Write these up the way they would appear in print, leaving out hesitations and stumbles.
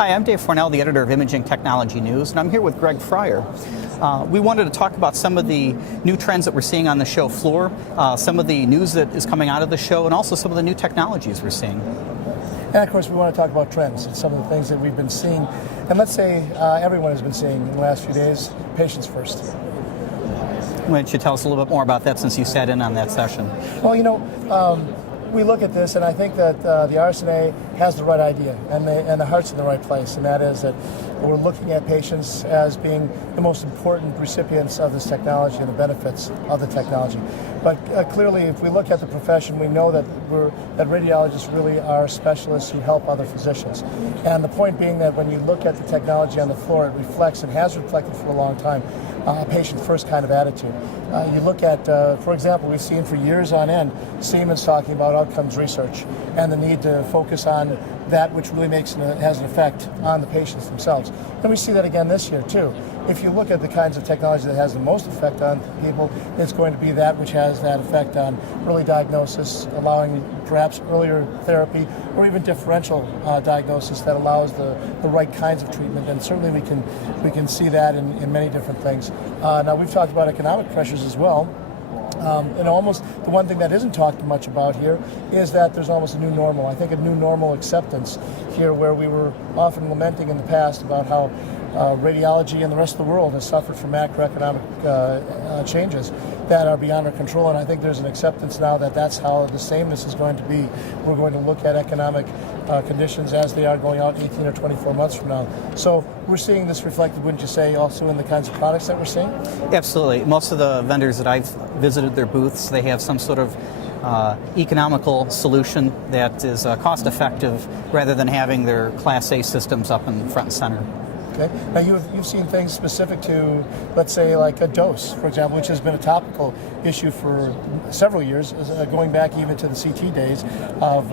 Hi, I'm Dave Fornell, the editor of Imaging Technology News, and I'm here with Greg Fryer. We wanted to talk about some of the new trends that we're seeing on the show floor, some of the news that is coming out of the show, and also some of the new technologies we're seeing. And of course, we want to talk about trends and some of the things that we've been seeing, and let's say everyone has been seeing in the last few days. Patients first. Why don't you tell us a little bit more about that, since you sat in on that session? Well, we look at this, and I think that the RSNA has the right idea, and the heart's in the right place, and that is that we're looking at patients as being the most important recipients of this technology and the benefits of the technology. But clearly, if we look at the profession, we know that radiologists really are specialists who help other physicians. And the point being that when you look at the technology on the floor, it reflects and has reflected for a long time a patient-first kind of attitude. You look at, for example, we've seen for years on end Siemens talking about outcomes research and the need to focus on that which really has an effect on the patients themselves. And we see that again this year too. If you look at the kinds of technology that has the most effect on people, it's going to be that which has that effect on early diagnosis, allowing perhaps earlier therapy, or even differential diagnosis that allows the right kinds of treatment. And certainly we can see that in many different things. Now, we've talked about economic pressures as well. And almost the one thing that isn't talked much about here is that there's almost a new normal. I think a new normal acceptance here, where we were often lamenting in the past about how radiology and the rest of the world has suffered from macroeconomic changes that are beyond our control. And I think there's an acceptance now that that's how the sameness is going to be. We're going to look at economic conditions as they are going out 18 or 24 months from now. So we're seeing this reflected, wouldn't you say, also in the kinds of products that we're seeing? Absolutely. Most of the vendors that I've visited their booths, they have some sort of economical solution that is cost-effective, rather than having their Class A systems up in front and center. Okay. Now you've seen things specific to, let's say, like a dose, for example, which has been a topical issue for several years, going back even to the CT days of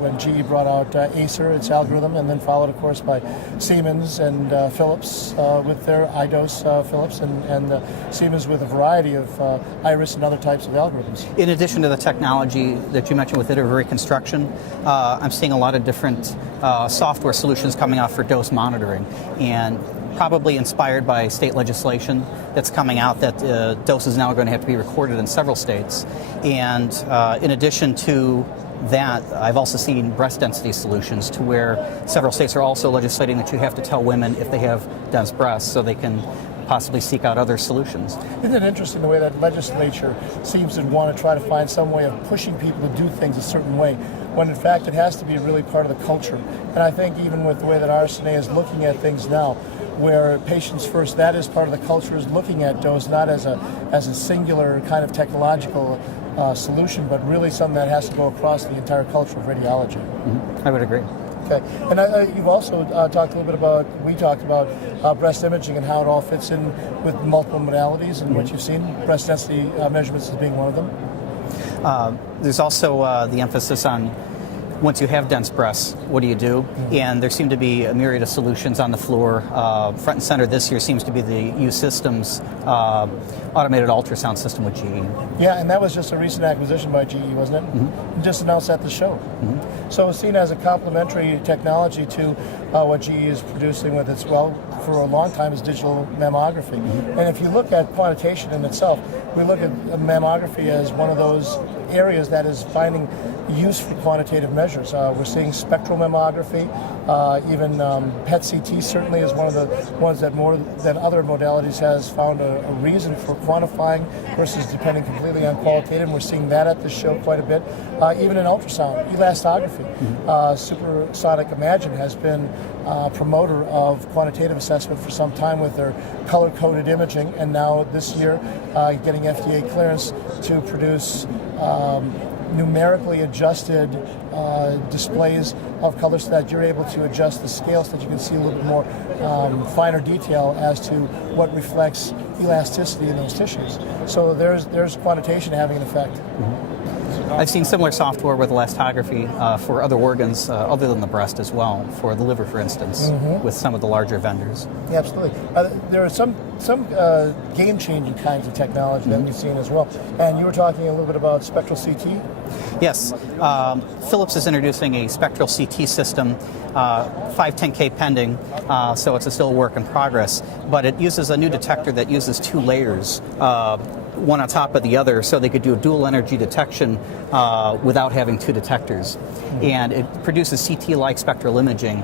when GE brought out Acer, its algorithm, and then followed, of course, by Siemens and Philips with their iDose Philips, and Siemens with a variety of Iris and other types of algorithms. In addition to the technology that you mentioned with iterative reconstruction, I'm seeing a lot of different software solutions coming out for dose monitoring, and probably inspired by state legislation that's coming out that doses now are going to have to be recorded in several states. And in addition to that, I've also seen breast density solutions, to where several states are also legislating that you have to tell women if they have dense breasts, so they can possibly seek out other solutions. Isn't it interesting the way that legislature seems to want to try to find some way of pushing people to do things a certain way, when in fact it has to be really part of the culture? And I think even with the way that RSNA is looking at things now, where patients first, that is part of the culture, is looking at dose not as a singular kind of technological solution, but really something that has to go across the entire culture of radiology. Mm-hmm. I would agree. Okay, and you've also talked a little bit about, we talked about breast imaging and how it all fits in with multiple modalities and what you've seen, breast density measurements as being one of them. There's also the emphasis on, once you have dense breasts, what do you do? Mm-hmm. And there seem to be a myriad of solutions on the floor. Front and center this year seems to be the U-Systems automated ultrasound system with GE. Yeah, and that was just a recent acquisition by GE, wasn't it? Mm-hmm. Just announced at the show. Mm-hmm. So it's seen as a complementary technology to what GE is producing with its, well, for a long time, is digital mammography. Mm-hmm. And if you look at quantitation in itself, we look at mammography as one of those areas that is finding use for quantitative measures. We're seeing spectral mammography, even PET-CT certainly is one of the ones that more than other modalities has found a reason for quantifying versus depending completely on qualitative. And we're seeing that at the show quite a bit. Even in ultrasound, elastography. Mm-hmm. Supersonic Imagine has been a promoter of quantitative assessment for some time with their color-coded imaging, and now this year getting FDA clearance to produce numerically adjusted displays of colors, so that you're able to adjust the scale so that you can see a little bit more finer detail as to what reflects elasticity in those tissues. So there's quantitation having an effect. Mm-hmm. I've seen similar software with elastography for other organs other than the breast as well, for the liver, for instance, mm-hmm. with some of the larger vendors. Yeah, absolutely. There are some some game-changing kinds of technology that we've seen as well. And you were talking a little bit about spectral CT. Yes, Philips is introducing a spectral CT system, 510K pending, so it's still a work in progress. But it uses a new detector that uses 2 layers, one on top of the other, so they could do a dual energy detection without having 2 detectors. And it produces CT-like spectral imaging,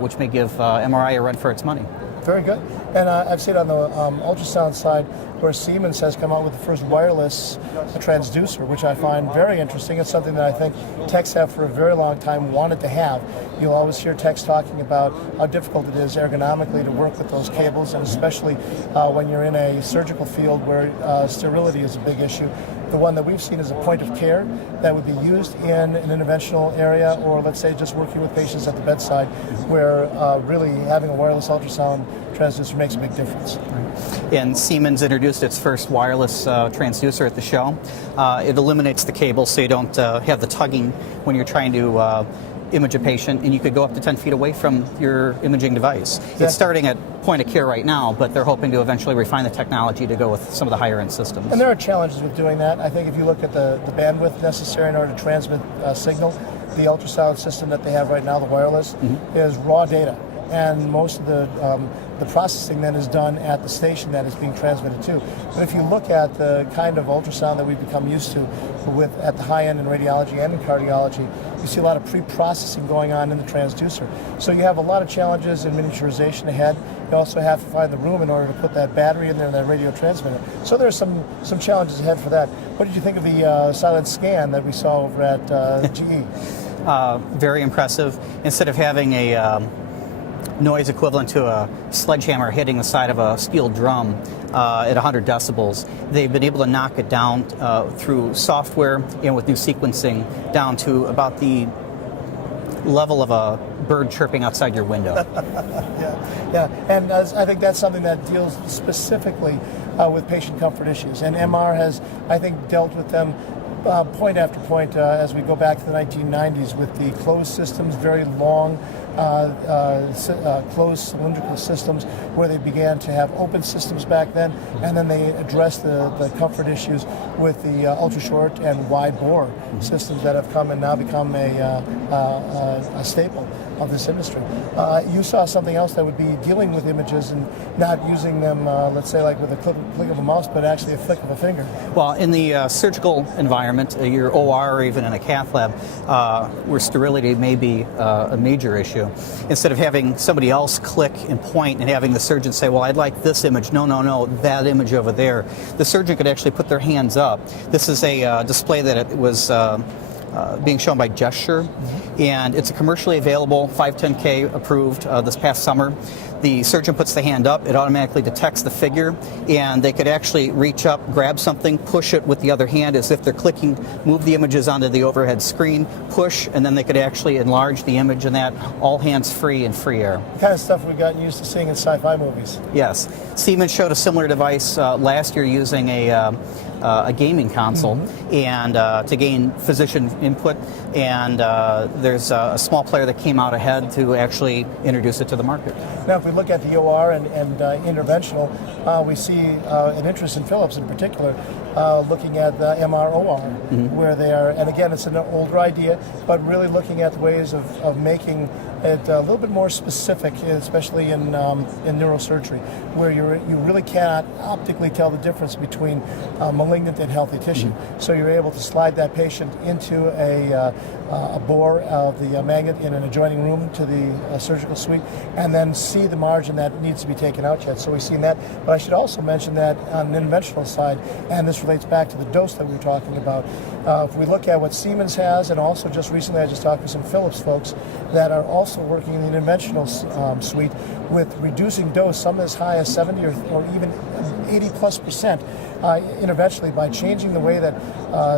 which may give MRI a run for its money. Very good. And I've seen on the ultrasound side where Siemens has come out with the first wireless transducer, which I find very interesting. It's something that I think techs have for a very long time wanted to have. You'll always hear techs talking about how difficult it is ergonomically to work with those cables, and especially when you're in a surgical field where sterility is a big issue. The one that we've seen is a point of care that would be used in an interventional area, or let's say just working with patients at the bedside, where really having a wireless ultrasound transducer makes a big difference. And Siemens introduced its first wireless transducer at the show. It eliminates the cable, so you don't have the tugging when you're trying to image a patient, and you could go up to 10 feet away from your imaging device. It's starting at point of care right now, but they're hoping to eventually refine the technology to go with some of the higher end systems. And there are challenges with doing that. I think if you look at the bandwidth necessary in order to transmit signal, the ultrasound system that they have right now, the wireless, is raw data. And most of the processing then is done at the station that is being transmitted to. But if you look at the kind of ultrasound that we've become used to with at the high end in radiology and in cardiology, you see a lot of pre-processing going on in the transducer. So you have a lot of challenges in miniaturization ahead. You also have to find the room in order to put that battery in there and that radio transmitter. So there's some challenges ahead for that. What did you think of the silent scan that we saw over at GE? Very impressive. Instead of having a noise equivalent to a sledgehammer hitting the side of a steel drum at 100 decibels. They've been able to knock it down through software and with new sequencing down to about the level of a bird chirping outside your window. Yeah, and I think that's something that deals specifically with patient comfort issues. And MR has, I think, dealt with them point after point as we go back to the 1990s with the closed systems, very long closed cylindrical systems, where they began to have open systems back then, and then they addressed the comfort issues with the ultra short and wide bore systems that have come and now become a staple of this industry. You saw something else that would be dealing with images and not using them, let's say like with a click of a mouse, but actually a flick of a finger. Well, in the surgical environment, your OR or even in a cath lab, where sterility may be a major issue, instead of having somebody else click and point and having the surgeon say, well, I'd like this image, no, that image over there, the surgeon could actually put their hands up. This is a display that it was being shown by Gesture, and it's a commercially available 510K approved this past summer. The surgeon puts the hand up, it automatically detects the figure, and they could actually reach up, grab something, push it with the other hand as if they're clicking, move the images onto the overhead screen, push, and then they could actually enlarge the image, and that all hands-free in free air. The kind of stuff we've gotten used to seeing in sci-fi movies. Yes. Siemens showed a similar device last year using a gaming console and to gain physician input, and there's a small player that came out ahead to actually introduce it to the market. Now, if we look at the OR and interventional, we see an interest in Philips in particular, looking at the MR-OR, where they are, and again, it's an older idea, but really looking at ways of making it a little bit more specific, especially in neurosurgery, where you really cannot optically tell the difference between malignant and healthy tissue. So you're able to slide that patient into a bore of the magnet in an adjoining room to the surgical suite, and then see the margin that needs to be taken out yet. So we've seen that. But I should also mention that on the interventional side, and this relates back to the dose that we were talking about, if we look at what Siemens has, and also just recently I just talked with some Philips folks that are also working in the interventional suite with reducing dose, some as high as 70 or even 80+% interventionally, by changing the way that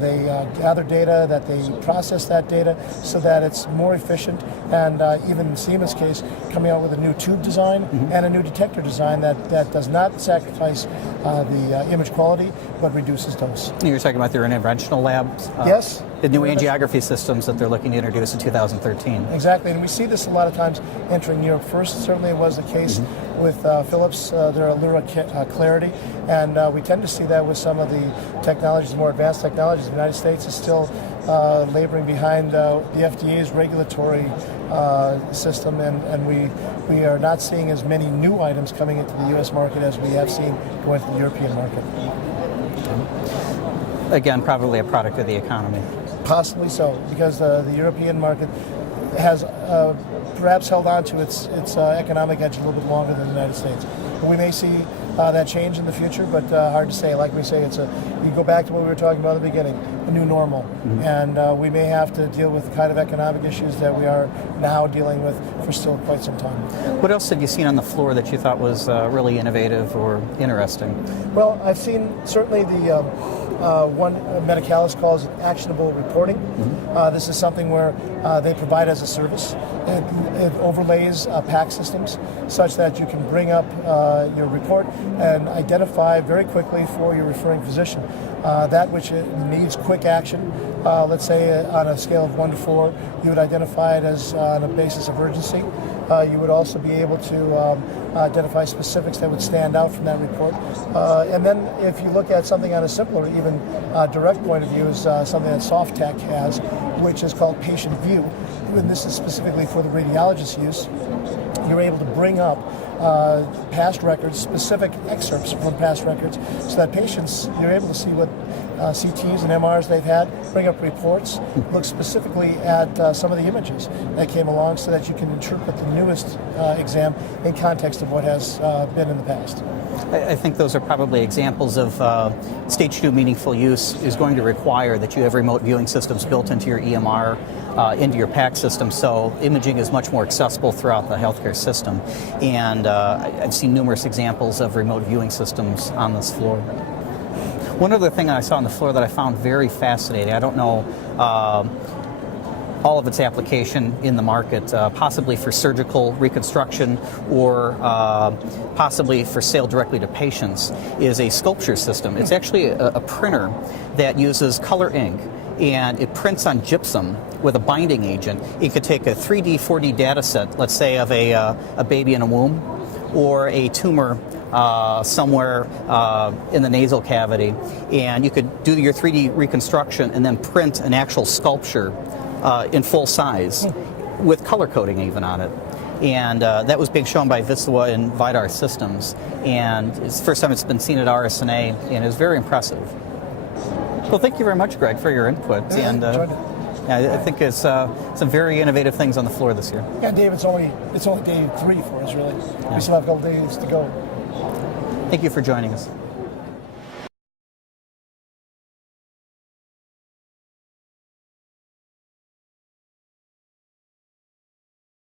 they gather data, that they process that data, so that it's more efficient. And even in Siemens' case, coming out with a new tube design and a new detector design that does not sacrifice the image quality, but reduces dose. You're talking about their interventional labs? Yes. The new angiography systems that they're looking to introduce in 2013. Exactly, and we see this a lot of times entering Europe first. Certainly it was the case with Philips, their Allura Clarity, and we tend to see that with some of the technologies, more advanced technologies. The United States is still laboring behind the FDA's regulatory system, and we are not seeing as many new items coming into the U.S. market as we have seen going to the European market. Again, probably a product of the economy. Possibly so, because the European market has perhaps held on to its economic edge a little bit longer than the United States. And we may see that change in the future, but hard to say. Like we say, you go back to what we were talking about at the beginning, a new normal. Mm-hmm. And we may have to deal with the kind of economic issues that we are now dealing with for still quite some time. What else have you seen on the floor that you thought was really innovative or interesting? Well, I've seen certainly the one Medicalis calls it actionable reporting. Mm-hmm. This is something where they provide as a service. It overlays PAC systems such that you can bring up your report and identify very quickly for your referring physician that which needs quick action. Let's say on a scale of 1 to 4, you would identify it as on a basis of urgency. You would also be able to identify specifics that would stand out from that report. And then if you look at something on a simpler, even direct point of view, is something that SoftTech has, which is called Patient View. And this is specifically for the radiologist's use. You're able to bring up past records, specific excerpts from past records, so that patients, you're able to see what CTs and MRs they've had, bring up reports, look specifically at some of the images that came along so that you can interpret the newest exam in context of what has been in the past. I think those are probably examples of stage 2 meaningful use is going to require that you have remote viewing systems built into your EMR, into your PAC system, so imaging is much more accessible throughout the healthcare system. And I've seen numerous examples of remote viewing systems on this floor. One other thing I saw on the floor that I found very fascinating, I don't know all of its application in the market, possibly for surgical reconstruction or possibly for sale directly to patients, is a sculpture system. It's actually a printer that uses color ink, and it prints on gypsum with a binding agent. It could take a 3D, 4D data set, let's say of a baby in a womb, or a tumor somewhere in the nasal cavity, and you could do your 3D reconstruction and then print an actual sculpture in full size with color coding even on it. And that was being shown by Visua and Vidar Systems, and it's the first time it's been seen at RSNA, and it was very impressive. Well, thank you very much, Greg, for your input. Yeah, and I think it's some very innovative things on the floor this year. Yeah, Dave, it's only day 3 for us, really. Yeah. We still have a couple days to go. Thank you for joining us.